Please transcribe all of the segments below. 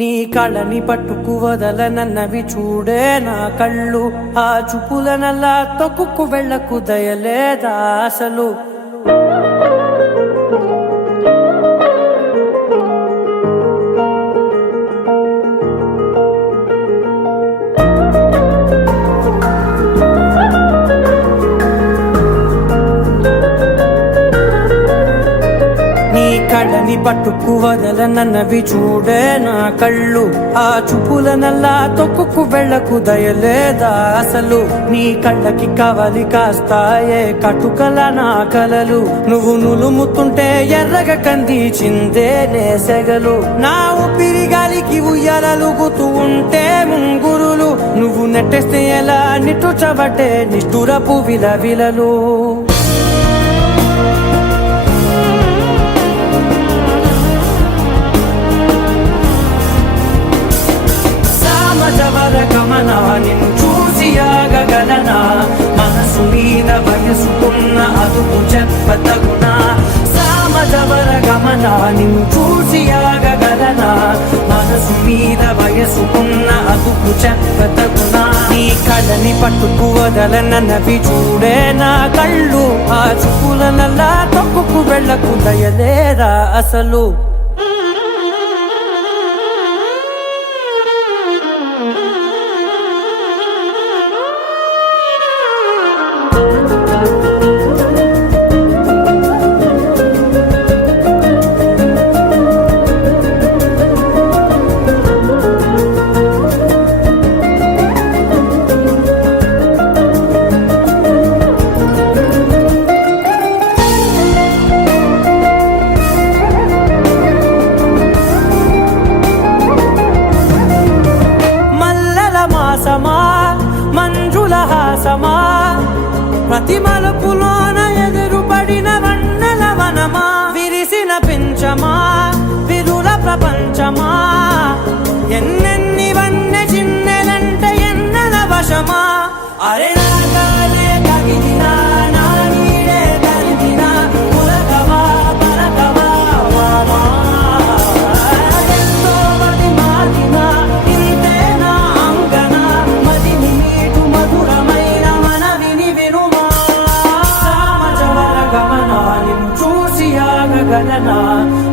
నీ కళ్ళని పట్టుకు వదలనన్నవి చూడే నా కళ్ళు, ఆ చూపులనల్లా తొక్కుకు వెళ్ళకు దయలేదా అసలు. కళ్ళని పట్టుకు వదలనన్నవి చూడే నా కళ్ళు, ఆ చూపులనల్లా తొక్కుకు వెళ్ళకు దయలేదా అసలు. నీ కళ్ళకి కవలి కాస్తాయే కటుకల నా కలలు, నువ్వు నులుముతుంటే ఎర్రగ కందిచిందే నేసెగలు. నా ఊపిరి గాలికి ఉయ్యాలలుగుతూ ఉంటే ముంగురులు, నువ్వు నెట్టేస్తే ఎలా నిట్టుచబట్టే నిష్ఠురపు విలవిలలు. గమనా నిన్ను చూసి ఆగగలనా, మనసు మీద వయసుకున్న అదుపు చెప్పతగునా. సామజవర గమనా నిన్ను చూసి ఆగగలనా, మనసు మీద వయసుకున్న అదుపు చెప్పతగునా. నీ కళ్ళని పట్టుకు వదలనన్నవి చూడే నా కళ్ళు, ఆ చూపులనల్లా తొక్కుకు వెళ్ళకు దయలేరా అసలు. మంజుల హాసమా ప్రతి మలుపులోన ఎదురుపడిన వన్నెల వనమా, విరిసిన పించమా విరుల ప్రపంచమా, ఎన్నెన్ని వన్నె చిన్నెలంటే ఎన్నెల వశమా. అరే నాగాలే కగిలినా నా నీడే తరిమినా, పులకవా పలకవా వామా, ఎంతో మది మాటినా ఇంతే నా అంగన, మదిని మీటు మధురమైన మనవిని వినుమా. సామజవర గమనా నిన్ను చూసి ఆగగలనా,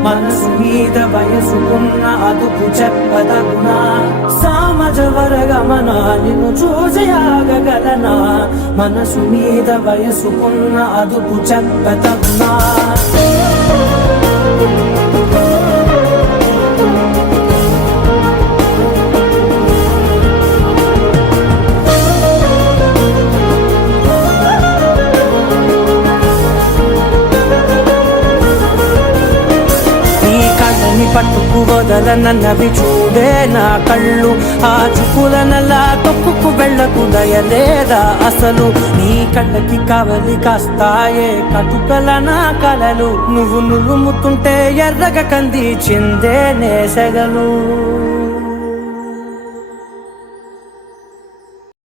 మనసు మీద వయసుకున్న అదుపు చెప్పదగునా. సామజవర గమనా నిన్ను చూసి ఆగగలనా, మనసు మీద వయసుకున్న అదుపు చెప్పదగునా. పట్టుకు వదలనన్నవి చూడే నా కళ్ళు, ఆ చూపులనల్లా తొక్కుకు వెళ్ళకు దయలేదా అసలు. నీ కళ్ళకి కవలి కాస్తాయే కటుకల నా కలలు, నువ్వు నులుముతుంటే ఎర్రగ కందిచిందే నేసెగలు.